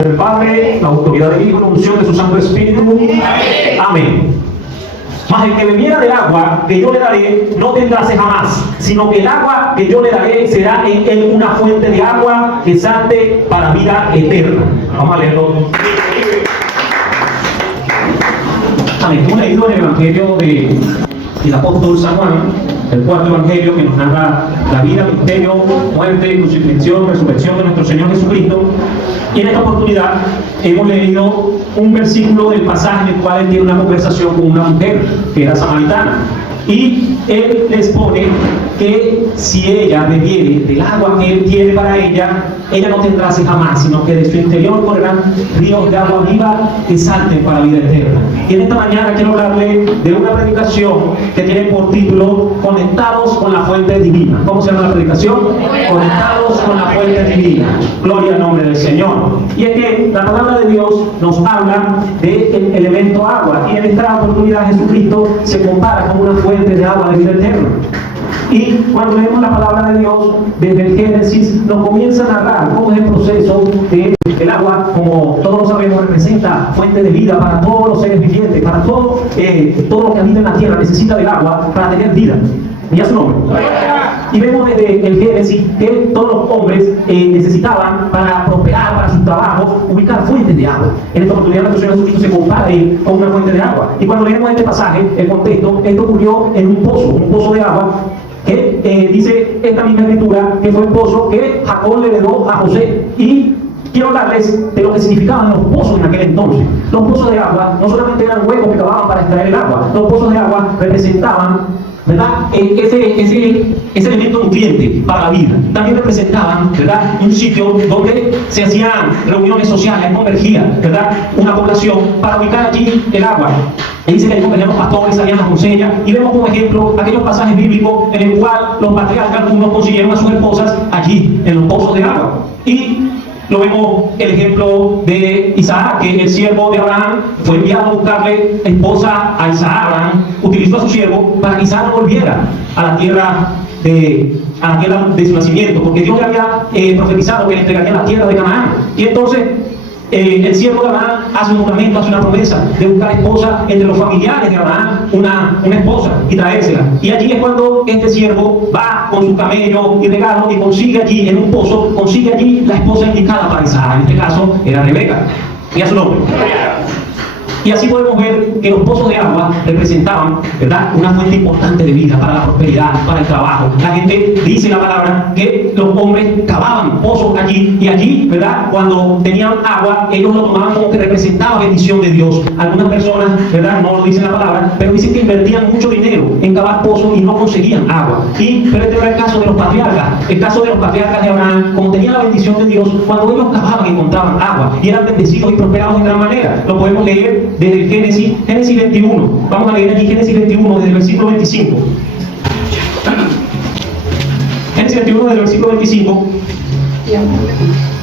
El Padre, la autoridad del Hijo, la unción de su Santo Espíritu. Amén. Mas el que bebiera del agua que yo le daré no tendrá sed jamás, sino que el agua que yo le daré será en él una fuente de agua que salte para vida eterna. Vamos a leerlo. Amén. Hemos leído en el Evangelio del apóstol San Juan, el cuarto evangelio que nos narra la vida, misterio, muerte, crucifixión, resurrección de nuestro Señor Jesucristo. Y en esta oportunidad hemos leído un versículo del pasaje en el cual él tiene una conversación con una mujer que era samaritana. Y él les pone que si ella bebiere del agua que él tiene para ella, ella no tendrá sed jamás, sino que de su interior correrán ríos de agua viva que salten para la vida eterna. Y en esta mañana quiero hablarle de una predicación que tiene por título Conectados con la fuente divina. ¿Cómo se llama la predicación? Conectados con la fuente divina. Gloria al nombre del Señor. Y es que la palabra de Dios nos habla del elemento agua. Y en esta oportunidad Jesucristo se compara con una fuente de agua de vida eterna. Y cuando leemos la palabra de Dios desde el Génesis, nos comienza a narrar cómo es el proceso del agua, como todos lo sabemos, representa fuente de vida para todos los seres vivientes, para todo lo que habita en la tierra necesita del agua para tener vida. Y a su nombre. Y vemos desde el Génesis que todos los hombres necesitaban para prosperar, para sus trabajos, ubicar fuentes de agua. En esta oportunidad nuestro Señor Jesucristo se compara con una fuente de agua. Y cuando leemos este pasaje, el contexto, esto ocurrió en un pozo de agua, que dice esta misma escritura que fue el pozo que Jacob le heredó a José. Y quiero hablarles de lo que significaban los pozos en aquel entonces. Los pozos de agua no solamente eran huecos que cavaban para extraer el agua, los pozos de agua representaban, ¿verdad?, ese elemento nutriente para la vida. También representaban, ¿verdad?, un sitio donde se hacían reuniones sociales, convergía, ¿verdad?, una población para ubicar allí el agua. Él dice que allí convergían los pastores, salían las doncellas, y vemos como ejemplo aquellos pasajes bíblicos en el cual los patriarcas algunos consiguieron a sus esposas allí, en los pozos de agua. Y lo vemos el ejemplo de Isaac, que el siervo de Abraham fue enviado a buscarle esposa a Isaac. Abraham utilizó a su siervo para que Isaac no volviera a la tierra de su nacimiento, porque Dios le había profetizado que le entregaría la tierra de Canaán. Y entonces el siervo de Abraham hace un juramento, hace una promesa de buscar esposa entre los familiares de Abraham, una esposa, y traérsela. Y allí es cuando este siervo va con su camello y regalo y consigue allí en un pozo, consigue allí la esposa indicada para Isaac. En este caso era Rebeca. Y a su nombre. Y así podemos ver que los pozos de agua representaban, ¿verdad?, una fuente importante de vida para la prosperidad, para el trabajo. La gente dice la palabra que los hombres cavaban pozos allí, y allí, ¿verdad?, cuando tenían agua, ellos lo tomaban como que representaba bendición de Dios. Algunas personas, ¿verdad?, no lo dicen la palabra, pero dicen que invertían mucho dinero en cavar pozos y no conseguían agua. Pero este era el caso de los patriarcas. El caso de los patriarcas de Abraham, como tenían la bendición de Dios, cuando ellos cavaban encontraban agua y eran bendecidos y prosperados en gran manera. Lo podemos leer desde el Génesis 21. Vamos a leer aquí Génesis 21 desde el versículo 25. Génesis 21 desde el versículo 25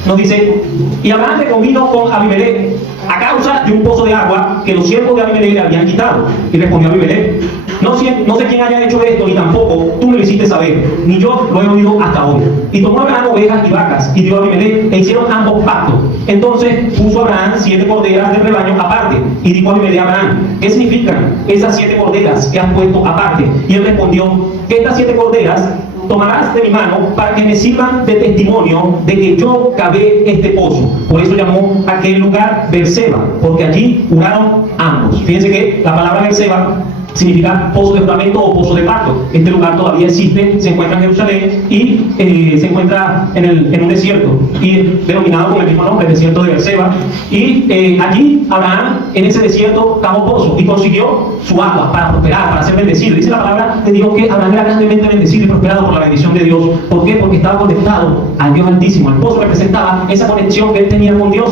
nos dice: y Abraham reconvino con Abimelech a causa de un pozo de agua que los siervos de Abimelech le habían quitado. Y respondió Abimelech: no sé quién haya hecho esto, ni tampoco tú me lo hiciste saber, ni yo lo he oído hasta hoy. Y tomó Abraham ovejas y vacas, y dio a Abimelech, e hicieron ambos pactos. Entonces puso Abraham 7 corderas del rebaño aparte, y dijo a Abimelech a Abraham: ¿qué significan esas 7 corderas que has puesto aparte? Y él respondió: que estas 7 corderas tomarás de mi mano para que me sirvan de testimonio de que yo cavé este pozo. Por eso llamó aquel lugar Beerseba, porque allí juraron ambos. Fíjense que la palabra Beerseba significa pozo de juramento o pozo de pacto. Este lugar todavía existe, se encuentra en Jerusalén y se encuentra en un desierto, y denominado con el mismo nombre, el desierto de Beerseba. Y allí Abraham, en ese desierto, cavó pozo y consiguió su agua para prosperar, para ser bendecido. Dice la palabra de Dios que Abraham era grandemente bendecido y prosperado por la bendición de Dios. ¿Por qué? Porque estaba conectado al Dios Altísimo. El pozo representaba esa conexión que él tenía con Dios.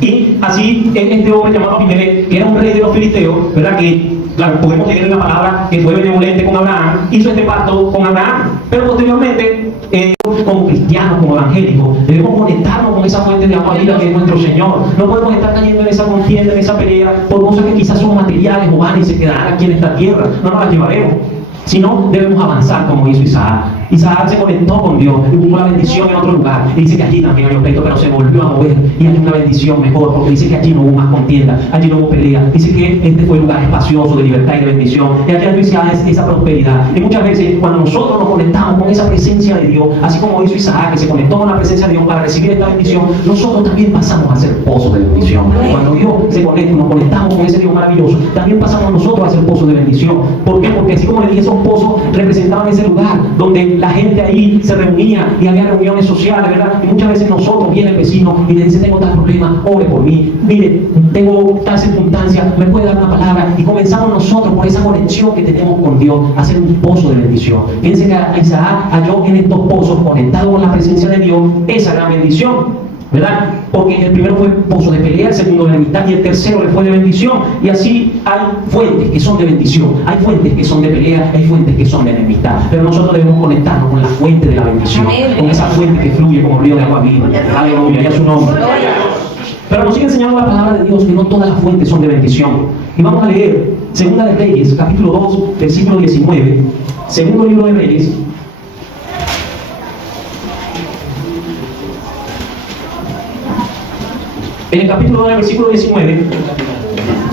Y así este hombre llamado Abimelech, que era un rey de los filisteos, ¿verdad?, que podemos leer en la palabra que fue benevolente con Abraham, hizo este pacto con Abraham. Pero posteriormente, como cristianos, como evangélicos, debemos conectarnos con esa fuente de agua viva que es nuestro Señor. No podemos estar cayendo en esa contienda, en esa pelea, por cosas que quizás son materiales o vanas y se quedarán aquí en esta tierra. No nos las llevaremos. Si no, debemos avanzar como hizo Isaac. Isaac se conectó con Dios y buscó la bendición en otro lugar. Y dice que allí también había pleito, pero se volvió a mover y hay una bendición mejor, porque dice que allí no hubo más contienda, allí no hubo pelea. Dice que este fue un lugar espacioso de libertad y de bendición. Y allí hay esa prosperidad. Y muchas veces cuando nosotros nos conectamos con esa presencia de Dios, así como hizo Isaac, que se conectó con la presencia de Dios para recibir esta bendición, nosotros también pasamos a ser pozos de bendición. Cuando Dios se conecta, nos conectamos con ese Dios maravilloso, también pasamos nosotros a ser pozos de bendición. ¿Por qué? Porque así como le dije, esos pozos representaban ese lugar donde la gente ahí se reunía y había reuniones sociales, ¿verdad? Y muchas veces nosotros, viene el vecino y le dice: tengo tal problema, ore por mí, mire, tengo tal circunstancia, me puede dar una palabra. Y comenzamos nosotros, por esa conexión que tenemos con Dios, a ser un pozo de bendición. Fíjense que Isaac halló en estos pozos, conectados con la presencia de Dios, esa gran bendición, ¿verdad? Porque el primero fue pozo de pelea, el segundo de enemistad y el tercero le fue de bendición. Y así hay fuentes que son de bendición, hay fuentes que son de pelea, hay fuentes que son de enemistad. Pero nosotros debemos conectarnos con la fuente de la bendición, con esa fuente que fluye como río de agua viva. Aleluya, ya su nombre. Pero nos sigue enseñando la palabra de Dios que no todas las fuentes son de bendición. Y vamos a leer Segunda de Reyes, capítulo 2, versículo 19. Segundo libro de Reyes. En el capítulo 2, versículo 19,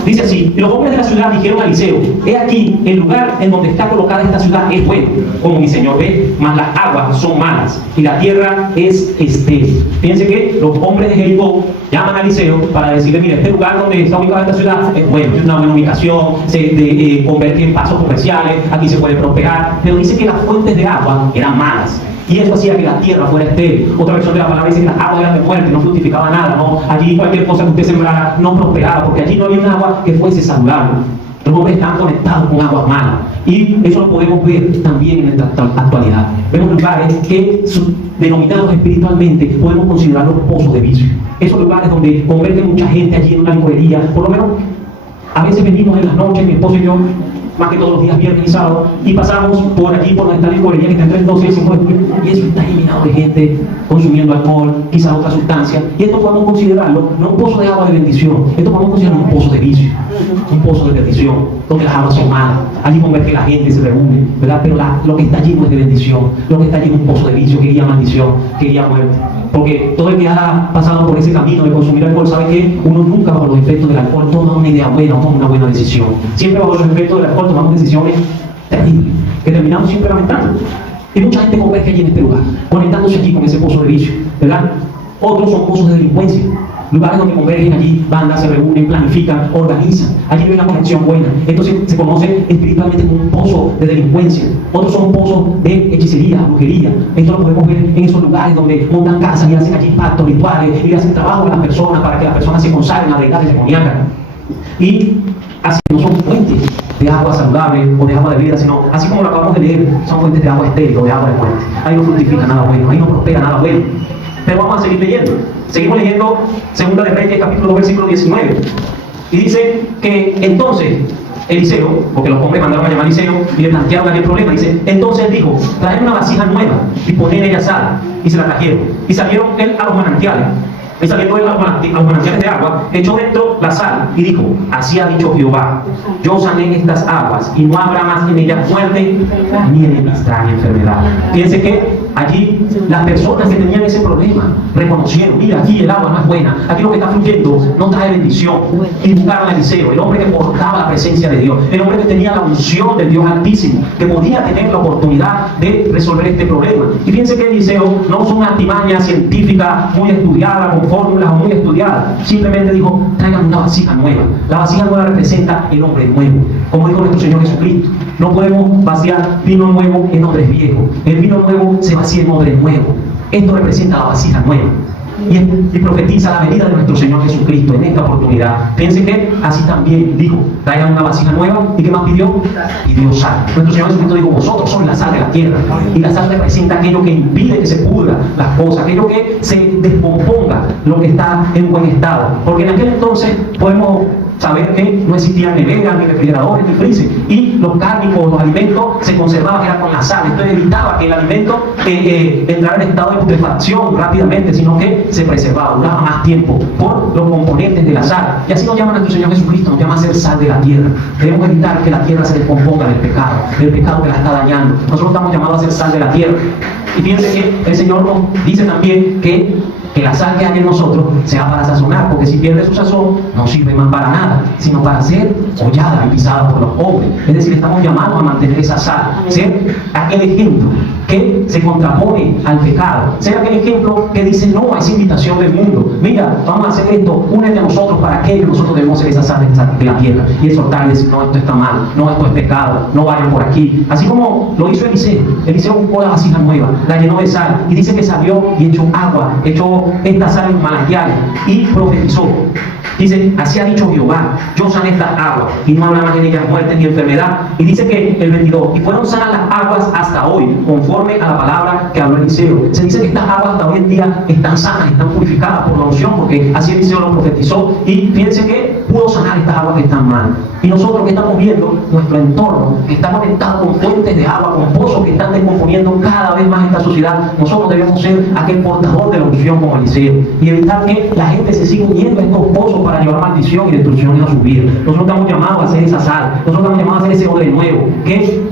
dice así: y los hombres de la ciudad dijeron a Eliseo: he aquí, el lugar en donde está colocada esta ciudad es bueno, como mi señor ve, mas las aguas son malas y la tierra es estéril. Fíjense que los hombres de Jericó llaman a Eliseo para decirle: mira, este lugar donde está ubicada esta ciudad es bueno, es una buena ubicación, se convierte en pasos comerciales, aquí se puede prosperar. Pero dice que las fuentes de agua eran malas. Y eso hacía que la tierra fuera estéril. Otra versión de la palabra dice que las aguas eran de muerte, no fructificaba nada, ¿no? Allí cualquier cosa que usted sembrara no prosperaba, porque allí no había un agua que fuese saludable. Los hombres están conectados con aguas malas. Y eso lo podemos ver también en la actualidad. Vemos lugares que, denominados espiritualmente, podemos considerarlos pozos de vicio. Esos lugares donde convierte mucha gente allí en una licorería. Por lo menos, a veces venimos en las noches, mi esposo y yo, más que todos los días viernes y sábado, y pasamos por allí, por donde está la licorería, que está entre el 12 y el 5 y eso está eliminado de gente consumiendo alcohol, quizás otra sustancia. Y esto podemos considerarlo no un pozo de agua de bendición, esto podemos considerarlo un pozo de vicio, un pozo de perdición, donde las aguas son malas. Allí convierte que la gente se reúne, ¿verdad? Pero lo que está allí no es de bendición, lo que está allí es un pozo de vicio, que guía maldición, que guía muerte. Porque todo el que ha pasado por ese camino de consumir alcohol sabe que uno nunca bajo los efectos del alcohol toma una idea buena o toma una buena decisión. Siempre bajo los efectos del alcohol tomamos decisiones terribles, que terminamos siempre lamentando. Y mucha gente converge allí en este lugar, conectándose aquí con ese pozo de vicio, ¿verdad? Otros son pozos de delincuencia, lugares donde convergen allí, bandas se reúnen, planifican, organizan. Allí hay una conexión buena. Entonces se conoce espiritualmente como un pozo de delincuencia. Otros son pozos de hechicería, brujería. Esto lo podemos ver en esos lugares donde montan casas y hacen allí pactos rituales y hacen trabajo con las personas para que las personas se consagren a deidades demoníacas. Y así no son fuentes de agua saludable o de agua de vida, sino, así como lo acabamos de leer, son fuentes de agua estéril o de agua de muerte. Ahí no fructifica nada bueno, ahí no prospera nada bueno. Pero vamos a seguir leyendo. Seguimos leyendo Segunda de Reyes, capítulo 2, versículo 19. Y dice que entonces Eliseo, porque los hombres mandaron a llamar a Eliseo y le plantearon aquel problema, dice: entonces dijo: traed una vasija nueva y poned en ella sal. Y se la trajeron. Y salieron él a los manantiales. Y saliendo él a los manantiales de agua, echó dentro la sal y dijo: así ha dicho Jehová: yo sané estas aguas y no habrá más en ellas muerte ni enemistad ni enfermedad. Fíjense que allí las personas que tenían ese problema reconocieron: mira, aquí el agua no es buena, aquí lo que está fluyendo no trae bendición. Y buscaron a Eliseo, el hombre que portaba la presencia de Dios, el hombre que tenía la unción del Dios Altísimo, que podía tener la oportunidad de resolver este problema. Y fíjense que Eliseo no usó una artimaña científica muy estudiada, con fórmulas muy estudiadas. Simplemente dijo: traigan una vasija nueva. La vasija nueva representa el hombre nuevo, como dijo nuestro Señor Jesucristo. No podemos vaciar vino nuevo en odres viejos. El vino nuevo se vacía en odres nuevos. Esto representa la vasija nueva. Y profetiza la venida de nuestro Señor Jesucristo en esta oportunidad. Fíjense que así también dijo: traigan una vasija nueva. ¿Y qué más pidió? Pidió sal. Nuestro Señor Jesucristo dijo: vosotros sois la sal de la tierra. Y la sal representa aquello que impide que se pudra las cosas, aquello que se descomponga lo que está en buen estado. Porque en aquel entonces podemos saber que no existían neveras, ni refrigeradores, ni freezer, y los cárnicos, los alimentos se conservaban era con la sal. Entonces evitaba que el alimento entrara en estado de putrefacción rápidamente, sino que se preservaba, duraba más tiempo por los componentes de la sal. Y así nos llama nuestro Señor Jesucristo, nos llama a ser sal de la tierra. Debemos evitar que la tierra se descomponga del pecado que la está dañando. Nosotros estamos llamados a ser sal de la tierra. Y fíjense que el Señor nos dice también que la sal que hay en nosotros sea para sazonar, porque si pierde su sazón no sirve más para nada, sino para ser hollada y pisada por los hombres. Es decir, estamos llamados a mantener esa sal, ser aquel ejemplo que se contrapone al pecado, ser aquel ejemplo que dice no a esa invitación del mundo. Mira, vamos a hacer esto, únete a nosotros para aquello. Nosotros debemos ser esa sal de la tierra y exhortar y decir no, esto está mal, no, esto es pecado, no vayan por aquí. Así como lo hizo Eliseo. Eliseo buscó la vasija nueva, la llenó de sal y dice que salió y echó agua, echó esta sal en manantiales y profetizó. Dice, así ha dicho Jehová, yo sané estas aguas y no habrá más en ellas muerte ni enfermedad. Y dice que el 22, y fueron sanas las aguas hasta hoy, conforme a la palabra que habló Eliseo. Se dice que estas aguas hasta hoy en día están sanas, están purificadas por la unción, porque así Eliseo lo profetizó. Y fíjense que pudo sanar estas aguas que están mal. Y nosotros que estamos viendo nuestro entorno, que está conectado con fuentes de agua, con pozos que están descomponiendo cada vez más esta sociedad, nosotros debemos ser aquel portador de la unción como Eliseo y evitar que la gente se siga uniendo a estos pozos para llevar maldición y destrucción a sus vidas. Nosotros estamos llamados a hacer esa sal, nosotros estamos llamados a hacer ese odre nuevo que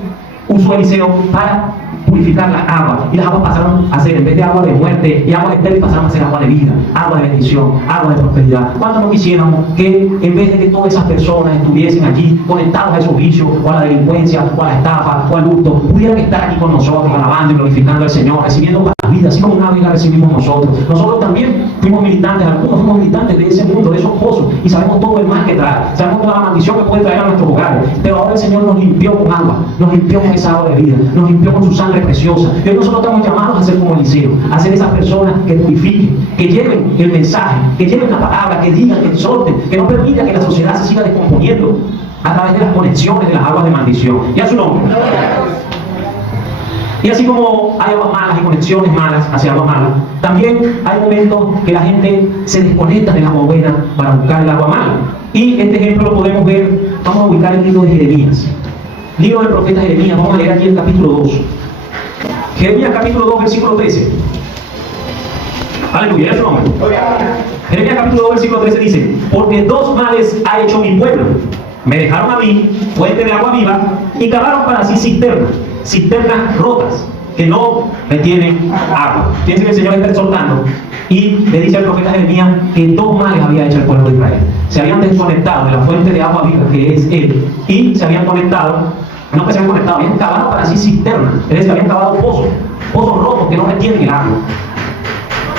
usó Eliseo para purificar las aguas, y las aguas pasaron a ser, en vez de agua de muerte y agua de estéril, pasaron a ser agua de vida, agua de bendición, agua de prosperidad. ¿Cuánto no quisiéramos que en vez de que todas esas personas estuviesen allí conectados a esos vicios, o a la delincuencia, o a la estafa, o al hurto, pudieran estar aquí con nosotros, alabando y glorificando al Señor, recibiendo la vida, así como una vez la recibimos nosotros? Nosotros también fuimos militantes, algunos fuimos militantes de ese mundo, de esos pozos, y sabemos todo el mal que trae, sabemos toda la maldición que puede traer a nuestros hogares, pero ahora el Señor nos limpió con agua, nos limpió con esa agua de vida, nos limpió con su sangre preciosa. Y hoy nosotros estamos llamados a ser como Eliseo, a ser esas personas que purifiquen, que lleven el mensaje, que lleven la palabra, que digan, que exhorten, que no permitan que la sociedad se siga descomponiendo a través de las conexiones de las aguas de maldición. Y a su nombre. Y así como hay aguas malas y conexiones malas hacia aguas malas, también hay momentos que la gente se desconecta del agua buena para buscar el agua mala. Y este ejemplo lo podemos ver, vamos a ubicar el libro de Jeremías. Libro del profeta Jeremías, vamos a leer aquí el capítulo 2. Jeremías capítulo 2, versículo 13. Aleluya, es su nombre. Jeremías capítulo 2, versículo 13 dice: porque dos males ha hecho mi pueblo. Me dejaron a mí, fuente de agua viva, y cavaron para sí cisternas rotas, que no retienen agua. Fíjense que el Señor está exhortando y le dice al profeta Jeremías que dos males había hecho el pueblo de Israel. Se habían desconectado de la fuente de agua viva, que es Él, y se habían conectado, no que se habían conectado, habían cavado para sí cisternas, es decir, habían cavado pozos rotos que no retienen el agua.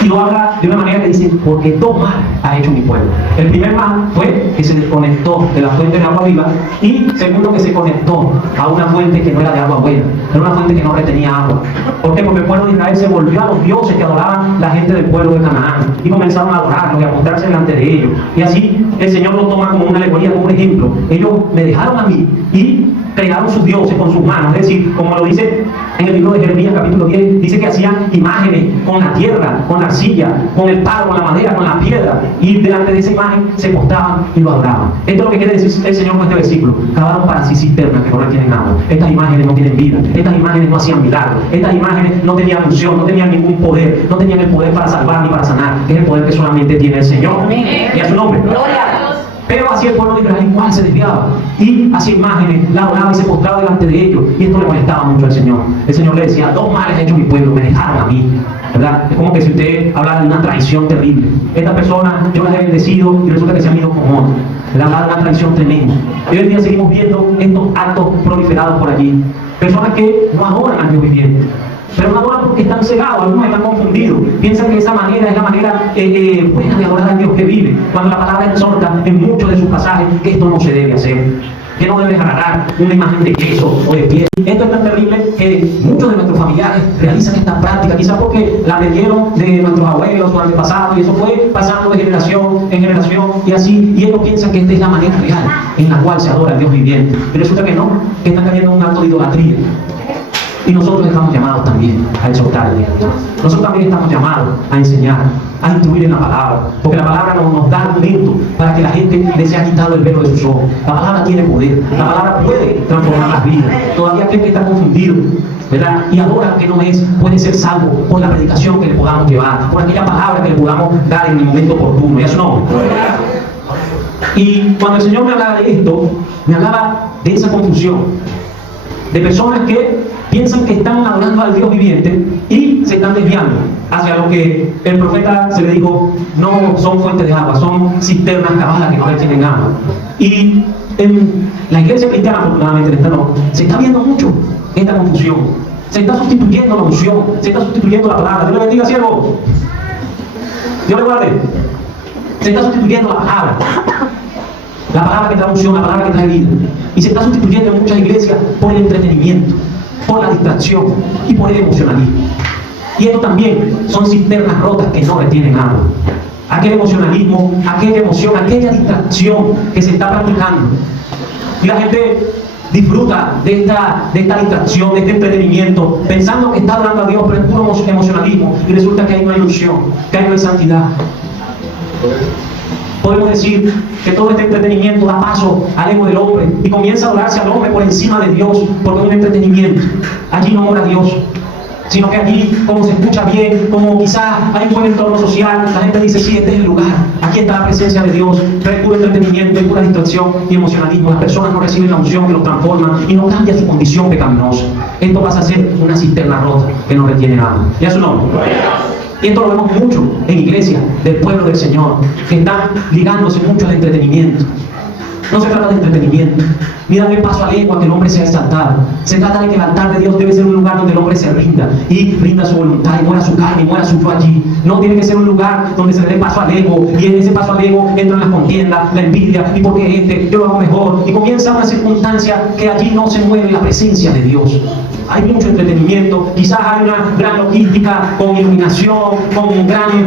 Y lo habla de una manera que dice, porque dos males ha hecho mi pueblo. El primer mal fue que se desconectó de la fuente de agua viva, y segundo, que se conectó a una fuente que no era de agua buena, era una fuente que no retenía agua. ¿Por qué? Porque el pueblo de Israel se volvió a los dioses que adoraban la gente del pueblo de Canaán, y comenzaron a adorarlos y a postrarse delante de ellos. Y así el Señor lo toma como una alegoría, como un ejemplo. Ellos me dejaron a mí y crearon sus dioses con sus manos, es decir, como lo dice en el libro de Jeremías capítulo 10, dice que hacían imágenes con la tierra, con la arcilla, con el palo, con la madera, con la piedra, y delante de esa imagen se postraban y lo adoraban. Esto es lo que quiere decir el Señor con este versículo: cavaron para sí cisternas que no retienen agua. Estas imágenes no tienen vida, estas imágenes no hacían milagros, estas imágenes no tenían unción, no tenían ningún poder, no tenían el poder para salvar ni para sanar, que es el poder que solamente tiene el Señor. Y a su nombre. Gloria a Dios. Pero así el pueblo de Israel igual se desviaba y hacía imágenes, la adoraba y se postraba delante de ellos, y esto le molestaba mucho al Señor. El Señor le decía: dos males ha hecho mi pueblo, me dejaron a mí, ¿verdad? Es como que si usted hablara de una traición terrible. Estas personas yo las he bendecido y resulta que se han ido con otro. Le hablaba de una traición tremenda. Y hoy en día seguimos viendo estos actos proliferados por allí. Personas que no adoran al Dios viviente, pero no adoran porque están cegados, algunos están confundidos, piensan que esa manera es la manera buena de adorar al Dios que vive, cuando la palabra exhorta en muchos de sus pasajes que esto no se debe hacer, que no debes agarrar una imagen de queso o de piel. Esto es tan terrible que muchos de nuestros familiares realizan esta práctica, quizás porque la aprendieron de nuestros abuelos o antepasados, y eso fue pasando de generación en generación, y así, y ellos piensan que esta es la manera real en la cual se adora al Dios viviente, pero resulta que no, que están cayendo en un acto de idolatría. Y nosotros estamos llamados también a exhortar a Dios. Nosotros también estamos llamados a enseñar, a instruir en la palabra, porque la palabra nos da argumentos para que la gente les sea quitado quitando el velo de sus ojos. La palabra tiene poder, la palabra puede transformar las vidas. Todavía aquel que está confundido, ¿verdad? Y ahora que no es, puede ser salvo por la predicación que le podamos llevar, por aquella palabra que le podamos dar en el momento oportuno. ¿Y a su nombre? Y cuando el Señor me hablaba de esto, me hablaba de esa confusión, de personas que piensan que están adorando al Dios viviente y se están desviando hacia lo que el profeta se le dijo: no son fuentes de agua, son cisternas cavadas que no retienen agua. Y en la iglesia cristiana, afortunadamente en esta no, se está viendo mucho esta confusión. Se está sustituyendo la unción, se está sustituyendo la palabra. Dios le bendiga, siervo. Dios le guarde. Se está sustituyendo la palabra. La palabra que trae unción, la palabra que trae vida. Y se está sustituyendo en muchas iglesias por el entretenimiento, por la distracción y por el emocionalismo. Y esto también son cisternas rotas que no retienen agua. Aquel emocionalismo, aquella emoción, aquella distracción que se está practicando. Y la gente disfruta de esta distracción, de este entretenimiento, pensando que está adorando a Dios, pero es puro emocionalismo. Y resulta que ahí no hay unción, que ahí no hay santidad. Podemos decir que todo este entretenimiento da paso al ego del hombre y comienza a adorarse al hombre por encima de Dios, porque es un entretenimiento. Allí no mora Dios, sino que allí, como se escucha bien, como quizás hay un buen entorno social, la gente dice: sí, este es el lugar, aquí está la presencia de Dios. Pero es puro entretenimiento, es pura distracción y emocionalismo. Las personas no reciben la unción que los transforma y no cambia su condición pecaminosa. Esto pasa a ser una cisterna rota que no retiene agua. ¿Y a su nombre? Y esto lo vemos mucho en iglesias del pueblo del Señor, que están ligándose mucho al entretenimiento. No se trata de entretenimiento, ni darle paso a lengua que el hombre sea exaltado. Se trata de que el altar de Dios debe ser un lugar donde el hombre se rinda y rinda su voluntad y muera su carne y muera su yo allí. No tiene que ser un lugar donde se le dé paso al ego, y en ese paso al ego entran las contiendas, la envidia, y porque yo lo hago mejor, y comienza una circunstancia que allí no se mueve la presencia de Dios. Hay mucho entretenimiento, quizás hay una gran logística con iluminación, con un gran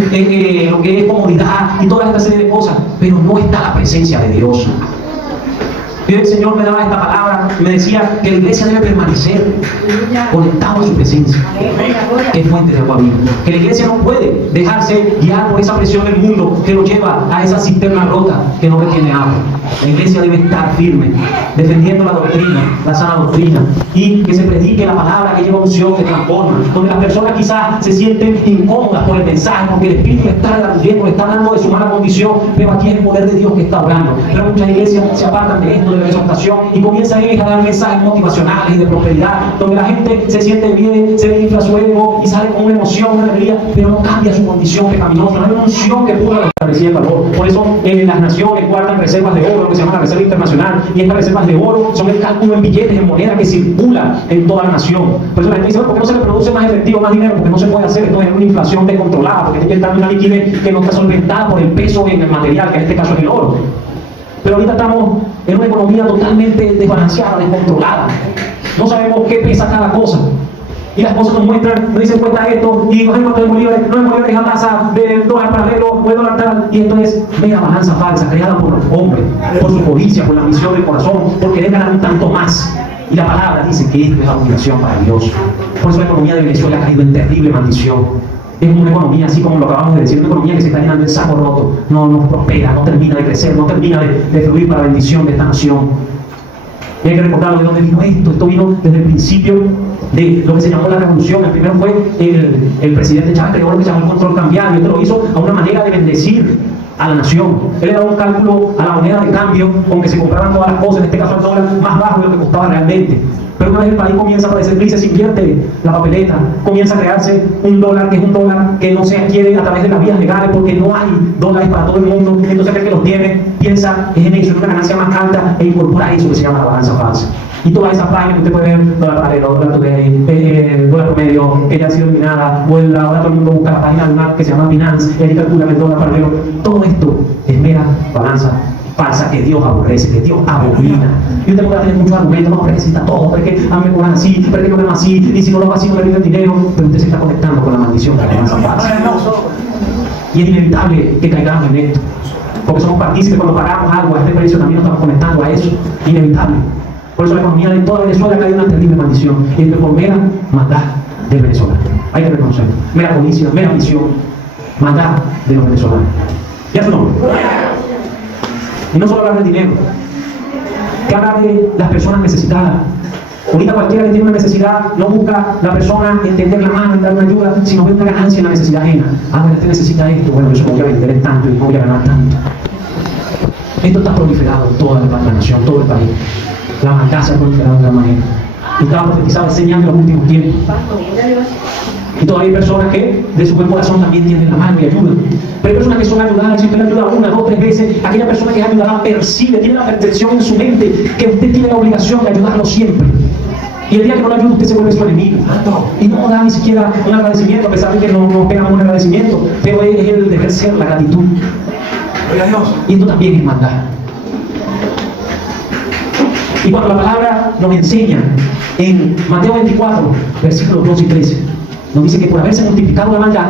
lo que es comodidad y toda esta serie de cosas, pero no está la presencia de Dios. Y el Señor me daba esta palabra y me decía que la iglesia debe permanecer conectada a su presencia, que es fuente de agua viva. Que la iglesia no puede dejarse guiar por esa presión del mundo que lo lleva a esa cisterna rota que no retiene agua. La iglesia debe estar firme, defendiendo la doctrina, la sana doctrina, y que se predique la palabra que lleva unción, que transforma, donde las personas quizás se sienten incómodas por el mensaje, porque el Espíritu le está redarguyendo, le está hablando de su mala condición, pero aquí es el poder de Dios que está obrando. Pero muchas iglesias se apartan de esto, de la exhortación, y comienzan a dar mensajes motivacionales y de prosperidad, donde la gente se siente bien, se le infla su ego y sale con una emoción, una alegría, pero no cambia su condición pecaminosa. No hay una unción que pueda establecer el valor. Por eso las naciones guardan reservas de oro, lo que se llama la reserva internacional, y estas reservas de oro son el cálculo en billetes, en moneda que circula en toda la nación. Por eso la gente dice: ¿por qué no se le produce más efectivo, más dinero? Porque no se puede hacer. Esto es una inflación descontrolada, porque tiene que estar una liquidez que no está solventada por el peso en el material, que en este caso es el oro. Pero ahorita estamos en una economía totalmente desbalanceada, descontrolada. No sabemos qué pesa cada cosa. Y las cosas nos muestran, nos dicen: cuesta esto, y nos encontramos bolívares, no es bolívares a tasa del dólar paralelo o el dólar tal. Y esto es mera balanza falsa, creada por los hombres, por su codicia, por la ambición del corazón, por querer ganar un tanto más. Y la palabra dice que esto es abominación para Dios. Por eso la economía de Venezuela ha caído en terrible maldición. Es una economía, así como lo acabamos de decir, una economía que se está llenando el saco roto. No prospera, no termina de crecer, no termina de fluir para la bendición de esta nación. Y hay que recordarlo de dónde vino esto. Esto vino desde el principio de lo que se llamó la revolución. El primero fue el presidente Chávez, creó lo que se llamó el control cambiario. Esto lo hizo a una manera de bendecir a la nación. Él le daba un cálculo a la moneda de cambio con que se compraban todas las cosas, en este caso el dólar, más bajo de lo que costaba realmente. Pero una vez el país comienza a padecer crisis, se invierte la papeleta, comienza a crearse un dólar que es un dólar que no se adquiere a través de las vías legales, porque no hay dólares para todo el mundo. Entonces el que los tiene piensa en eso, en una ganancia más alta, e incorpora eso que se llama la balanza falsa. Y todas esas páginas que usted puede ver, dólar paralelo, dólar today, dólar promedio, que ya ha sido eliminada, o ahora todo el mundo busca la página de una que se llama Binance, y calcula el dólar paralelo. Todo esto es mera balanza falsa que Dios aborrece, que Dios abomina. Y usted podrá tener muchos argumentos: no, pero es que necesita todo, pero es que a mí me cobran así, pero es que yo me así, y si no lo hago así no me rinde el dinero. Pero usted se está conectando con la maldición de la balanza falsa. Y es inevitable que caigamos en esto, porque somos partícipes. Cuando pagamos algo a este precio también nos estamos conectando a eso, inevitable. Por eso la economía de toda Venezuela ha caído en una terrible maldición, y esto es por mera maldad del venezolano. Hay que reconocerlo. Mera codicia, mera ambición, maldad de los venezolanos. ¿Ya su nombre? Y no solo hablar del dinero, que habla de las personas necesitadas. Ahorita cualquiera que tiene una necesidad no busca la persona entender la mano y dar una ayuda, sino ve una ganancia en la necesidad ajena. Ah, bueno, este necesita esto, bueno, yo voy a vender en tanto y voy a ganar tanto. Esto está proliferado en toda la nación, todo el país. La maldad se ha proliferado de gran manera. Y estaba profetizado el Señor en los últimos tiempos. Y todavía hay personas que de su buen corazón también tienden la mano y ayudan. Pero hay personas que son ayudadas, si usted le ayuda una, dos, tres veces, aquella persona que es ayudada percibe, tiene la percepción en su mente que usted tiene la obligación de ayudarlo siempre. Y el día que no le ayuda, usted se vuelve su enemigo. Y no da ni siquiera un agradecimiento, a pesar de que no pegamos un agradecimiento, pero es el deber ser, la gratitud. Y esto también es maldad. Y cuando la palabra nos enseña en Mateo 24, versículos 2 y 13, nos dice que por haberse multiplicado la maldad,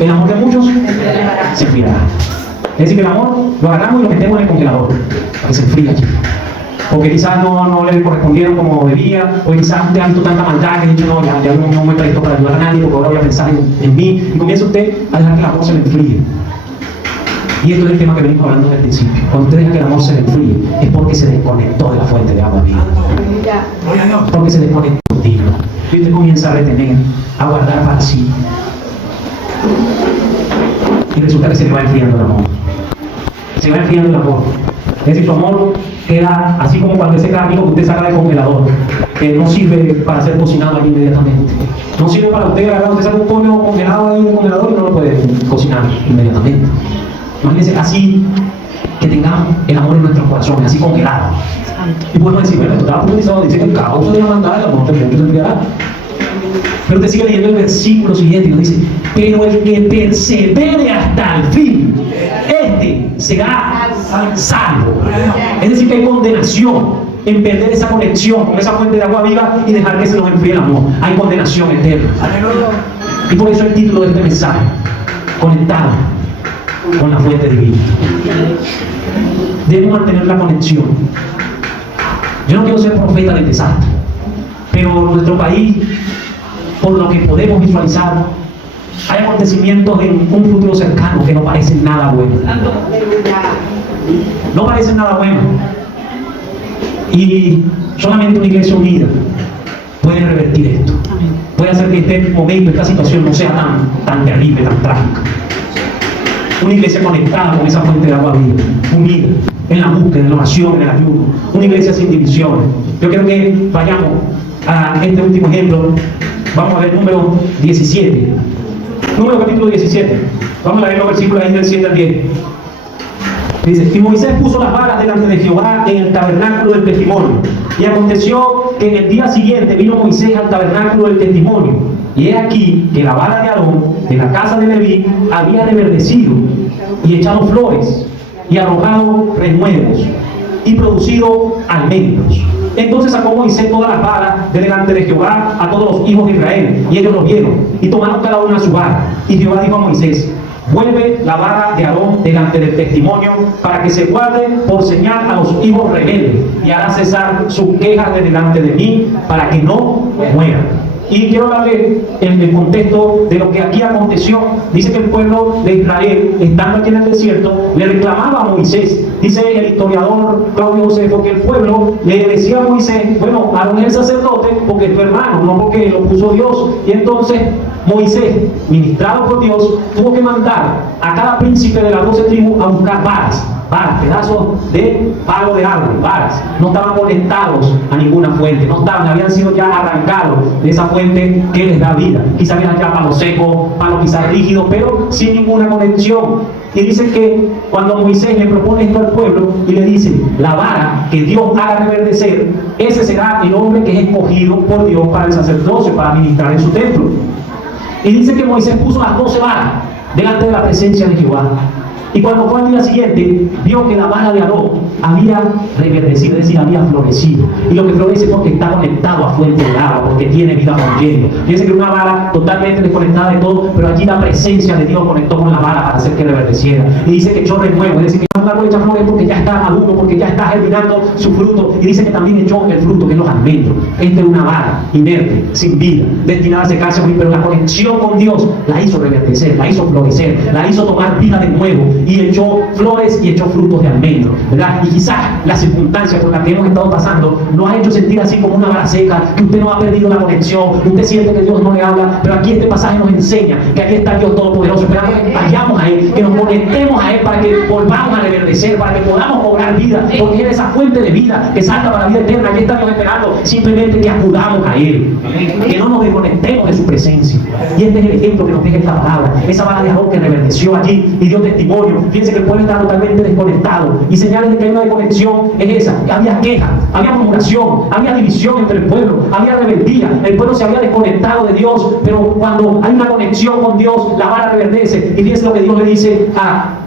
el amor de muchos se enfriará. Es decir, que el amor lo agarramos y lo metemos en el congelador para que se enfríe allí. Porque quizás no le correspondieron como debía, o quizás usted ha visto tanta maldad que ha dicho, no, ya no me presto para ayudar a nadie, porque ahora voy a pensar en mí, y comienza usted a dejar que el amor se le enfríe. Y esto es el tema que venimos hablando desde el principio. Cuando usted deja que el amor se le enfríe, es porque se desconectó de la fuente de agua viva. Porque se desconectó contigo. Y usted comienza a retener, a guardar para sí. Y resulta que se le va enfriando el amor. Se va enfriando el amor. Es decir, su amor queda así como cuando ese carrito que usted saca del congelador, que no sirve para ser cocinado ahí inmediatamente. No sirve para usted agarrar, usted saca un pollo congelado ahí en el congelador y no lo puede cocinar inmediatamente. Imagínense así que tengamos el amor en nuestros corazones, así congelado. Y podemos decir, bueno, esto estaba profetizado, dice que el causa de la maldad, el amor de muchos se enfriará. Pero usted sigue leyendo el versículo siguiente y nos dice, pero el que persevere hasta el fin, este será salvo. Es decir, que hay condenación en perder esa conexión con esa fuente de agua viva y dejar que se nos enfríe el amor. Hay condenación eterna. Y por eso el título de este mensaje, conectado con la fuente divina. Debemos mantener la conexión. Yo no quiero ser profeta del desastre, pero nuestro país, por lo que podemos visualizar, hay acontecimientos en un futuro cercano que no parecen nada buenos. No parecen nada buenos. Y solamente una iglesia unida puede revertir esto. Puede hacer que este momento, esta situación no sea tan terrible, tan trágica. Una iglesia conectada con esa fuente de agua viva, unida, en la búsqueda, en la oración, en el ayuno. Una iglesia sin divisiones. Yo quiero que vayamos a este último ejemplo. Vamos a ver número 17. Número capítulo 17. Vamos a leer los versículos ahí del 7 al 10. Dice, y Moisés puso las varas delante de Jehová en el tabernáculo del testimonio. Y aconteció que en el día siguiente vino Moisés al tabernáculo del testimonio. Y he aquí que la vara de Aarón, de la casa de Leví, había reverdecido, y echado flores, y arrojado renuevos, y producido almendros. Entonces sacó Moisés todas las varas de delante de Jehová a todos los hijos de Israel, y ellos lo vieron, y tomaron cada una su vara. Y Jehová dijo a Moisés, vuelve la vara de Aarón delante del testimonio, para que se guarde por señal a los hijos rebeldes, y hará cesar sus quejas de delante de mí, para que no mueran. Y quiero darle el contexto de lo que aquí aconteció. Dice que el pueblo de Israel, estando aquí en el desierto, le reclamaba a Moisés. Dice el historiador Claudio Josefo que el pueblo le decía a Moisés, bueno, Aarón es el sacerdote porque es tu hermano, no porque lo puso Dios. Y entonces Moisés, ministrado por Dios, tuvo que mandar a cada príncipe de las 12 tribus a buscar varas, pedazos de palo de árbol, varas. No estaban conectados a ninguna fuente, habían sido ya arrancados de esa fuente que les da vida. Quizás había ya palo seco, palo quizás rígido, pero sin ninguna conexión. Y dice que cuando Moisés le propone esto al pueblo y le dice, la vara que Dios haga reverdecer, ese será el hombre que es escogido por Dios para el sacerdocio, para ministrar en su templo. Y dice que Moisés puso las 12 varas delante de la presencia de Jehová. Y cuando fue al día siguiente, vio que la vara de Aarón había reverdecido, es decir, había florecido. Y lo que florece es porque está conectado a fuente de agua, porque tiene vida fluyendo. Fíjense que una vara totalmente desconectada de todo, pero allí la presencia de Dios conectó con la vara para hacer que reverdeciera. Y dice que echó renuevo, es decir, que un árbol echa flores porque ya está maduro, porque ya está germinando su fruto. Y dice que también echó el fruto, que es los almendros. Esta es una vara inerte, sin vida, destinada a secarse, pero la conexión con Dios la hizo reverdecer, la hizo florecer, la hizo tomar vida de nuevo y echó flores y echó frutos de almendro, ¿verdad? Y quizás la circunstancia por la que hemos estado pasando nos ha hecho sentir así como una vara seca, que usted no ha perdido la conexión, usted siente que Dios no le habla, pero aquí este pasaje nos enseña que aquí está Dios Todopoderoso, esperando que vayamos a Él, que nos conectemos a Él para que volvamos a reverdecer, para que podamos cobrar vida, porque Él es esa fuente de vida que salta para la vida eterna. Aquí está Dios esperando simplemente que acudamos a Él, que no nos desconectemos de su presencia. Y este es el ejemplo que nos deja esta palabra, esa vara de Aarón que reverdeció allí y dio testimonio. Fíjense que el pueblo está totalmente desconectado, y señales de que hay una desconexión es esa. Había queja, había murmuración, había división entre el pueblo, había rebeldía, el pueblo se había desconectado de Dios, pero cuando hay una conexión con Dios, la vara reverdece. Y fíjense lo que Dios le dice a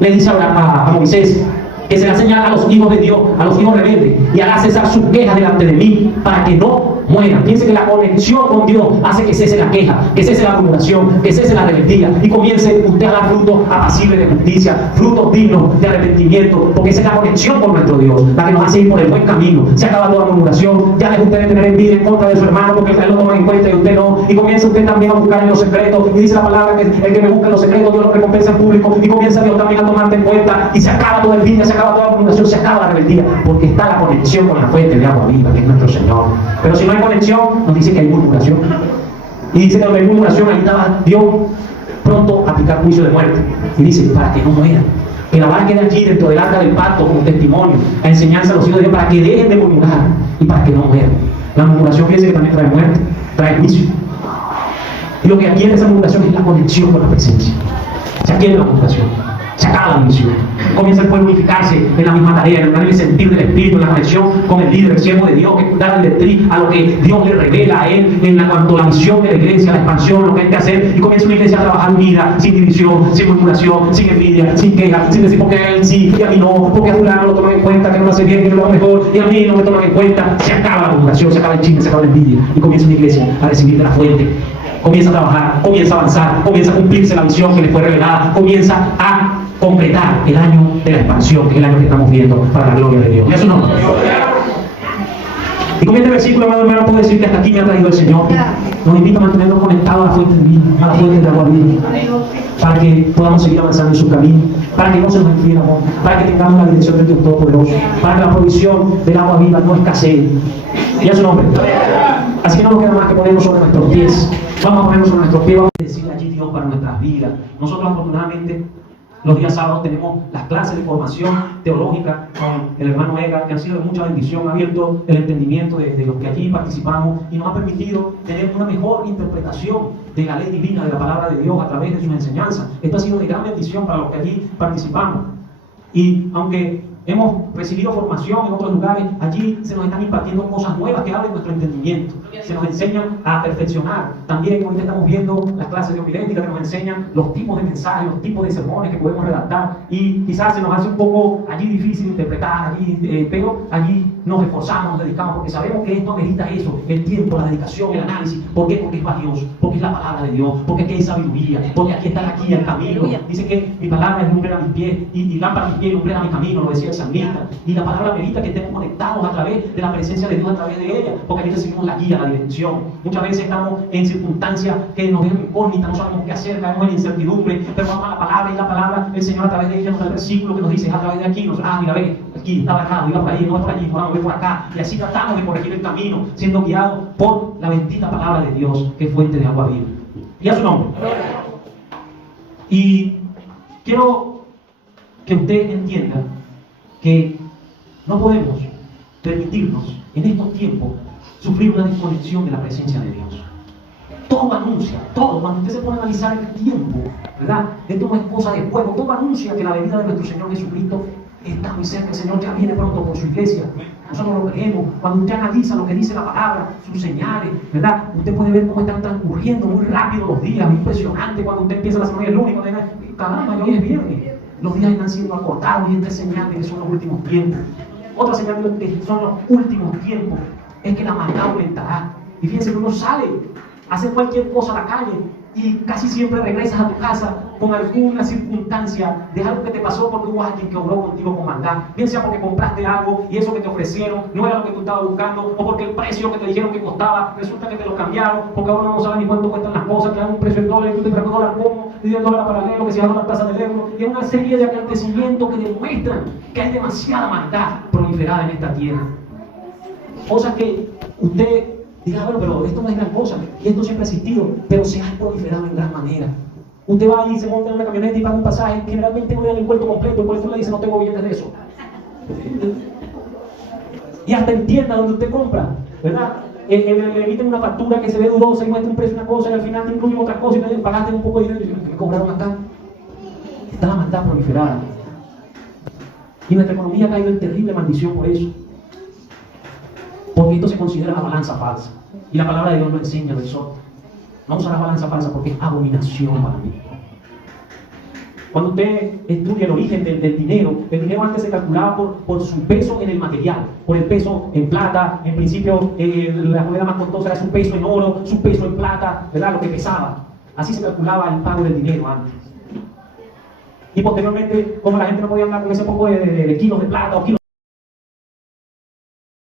Moisés, que se la señala a los hijos de Dios, a los hijos rebeldes, y hará cesar sus quejas delante de mí, para que no mueran. Piense que la conexión con Dios hace que cese la queja, que cese la murmuración, que cese la rebeldía, y comience usted a dar frutos apacibles de justicia, frutos dignos de arrepentimiento, porque esa es la conexión con nuestro Dios, la que nos hace ir por el buen camino. Se acaba toda murmuración, ya deja usted de tener envidia en contra de su hermano, porque él lo toma en cuenta y usted no, y comienza usted también a buscar en los secretos, y dice la palabra que el que me busca en los secretos, Dios lo recompensa en público, y comienza Dios también a tomarte en cuenta, y se acaba toda envidia, se acaba toda murmuración, se acaba la rebeldía, porque está la conexión con la fuente de agua viva, que es nuestro Señor. Pero si no hay conexión, nos dice que hay murmuración. Y dice que donde hay murmuración, ahí estaba Dios pronto a aplicar juicio de muerte. Y dice, para que no mueran, que la vara quede allí dentro del arca del pacto como testimonio, a enseñanza a los hijos de Dios, para que dejen de murmurar y para que no mueran. La murmuración, fíjense que también trae muerte, trae juicio. Y lo que adquiere esa murmuración es la conexión con la presencia. Se adquiere la murmuración, se acaba la división. Comienza el pueblo a unificarse en la misma tarea, en el sentir del Espíritu, en la conexión con el líder, el siervo de Dios, que da la directriz a lo que Dios le revela a él en cuanto a la misión de la iglesia, la expansión, lo que hay que hacer. Y comienza una iglesia a trabajar unida, sin división, sin murmuración, sin envidia, sin queja, sin decir porque a él sí y a mí no, porque a fulano lo toman en cuenta, que no lo hace bien, que no lo hace mejor, y a mí no me toman en cuenta. Se acaba la murmuración, se acaba el chisme, se acaba la envidia, y comienza una iglesia a recibir de la fuente. Comienza a trabajar, comienza a avanzar, comienza a cumplirse la visión que le fue revelada, comienza a concretar el año de la expansión, que es el año que estamos viendo para la gloria de Dios. ¿Y eso no? Y con este versículo, amado hermano, puedo decir que hasta aquí me ha traído el Señor. Nos invita a mantenernos conectados a la fuente de vida, a la fuente de agua viva, para que podamos seguir avanzando en su camino, para que no se nos enfríe el amor, para que tengamos la dirección del Dios Todopoderoso, para que la provisión del agua viva no escasee. Y a su nombre. Así que no nos queda más que ponernos sobre nuestros pies. Vamos a ponernos sobre nuestros pies, vamos a decirle allí Dios para nuestras vidas. Nosotros, afortunadamente, los días sábados tenemos las clases de formación teológica con el hermano Edgar, que han sido de mucha bendición, ha abierto el entendimiento de los que allí participamos y nos ha permitido tener una mejor interpretación de la ley divina, de la palabra de Dios a través de sus enseñanzas. Esto ha sido de gran bendición para los que allí participamos. Y aunque hemos recibido formación en otros lugares, allí se nos están impartiendo cosas nuevas que abren nuestro entendimiento, se nos enseñan a perfeccionar. También ahorita estamos viendo las clases de homilética que nos enseñan los tipos de mensajes, los tipos de sermones que podemos redactar, y quizás se nos hace un poco allí difícil interpretar, pero allí nos esforzamos, nos dedicamos, porque sabemos que esto amerita eso, el tiempo, la dedicación, el análisis. ¿Por qué? Porque es valioso, porque es la palabra de Dios, porque aquí hay sabiduría, porque aquí está aquí el camino. Dice que mi palabra es lumbrera a mis pies y lámpara a mis pies y lumbrera a mi camino, lo decía el salmista. Y la palabra amerita que estemos conectados a través de la presencia de Dios, a través de ella, porque aquí recibimos la guía, la dirección. Muchas veces estamos en circunstancias que nos dejan incógnitas, no sabemos qué hacer, caemos en incertidumbre, pero vamos a la palabra, y la palabra, el Señor a través de ella nos da el versículo que nos dice, a través de aquí, mira, ve, aquí estaba errado, iba por allí, no es por allí, por por acá, y así tratamos de corregir el camino, siendo guiados por la bendita palabra de Dios, que es fuente de agua viva. Y a su nombre. Y quiero que usted entienda que no podemos permitirnos en estos tiempos sufrir una desconexión de la presencia de Dios. Todo anuncia, todo, cuando usted se pone a analizar el tiempo, ¿verdad? Esto no es cosa de juego, todo anuncia que la venida de nuestro Señor Jesucristo está muy cerca, el Señor ya viene pronto por su iglesia. Nosotros lo creemos. Cuando usted analiza lo que dice la palabra, sus señales, ¿verdad? Usted puede ver cómo están transcurriendo muy rápido los días, impresionante. Cuando usted empieza la semana, el único, caramba, hoy es viernes. Los días están siendo acortados, y esta señal de que son los últimos tiempos. Otra señal de que son los últimos tiempos es que la maldad aumentará. Y fíjense que uno sale, hace cualquier cosa a la calle y casi siempre regresas a tu casa con alguna circunstancia de algo que te pasó porque hubo alguien que obró contigo con maldad, bien sea porque compraste algo y eso que te ofrecieron no era lo que tú estabas buscando, o porque el precio que te dijeron que costaba resulta que te lo cambiaron, porque ahora no sabes ni cuánto cuestan las cosas, que dan un precio en dólares, tú te compras dólar como, y el dólar paralelo, que se llama la tasa del euro, y hay una serie de acontecimientos que demuestran que hay demasiada maldad proliferada en esta tierra. Cosas que usted diga, bueno, pero esto no es gran cosa, y esto siempre ha existido, pero se ha proliferado en gran manera. Usted va y se monta en una camioneta y paga un pasaje, generalmente no le dan el vuelto completo, y por eso le dice, no tengo billetes de eso. Y hasta en tiendas donde usted compra, ¿verdad? Le emiten una factura que se ve dudosa y muestra un precio una cosa, y al final te incluyen otras cosas, y te pagaste un poco de dinero, y dicen, ¿qué me cobraron acá? Está la maldad proliferada. Y nuestra economía ha caído en terrible maldición por eso. Porque esto se considera la balanza falsa. Y la palabra de Dios lo enseña, lo exhorta. No usar la balanza falsa porque es abominación para mí. Cuando usted estudia el origen del dinero, el dinero antes se calculaba por su peso en el material, por el peso en plata. En principio, la moneda más costosa era su peso en oro, su peso en plata, ¿verdad? Lo que pesaba. Así se calculaba el pago del dinero antes. Y posteriormente, como la gente no podía andar con ese poco de kilos de plata o kilos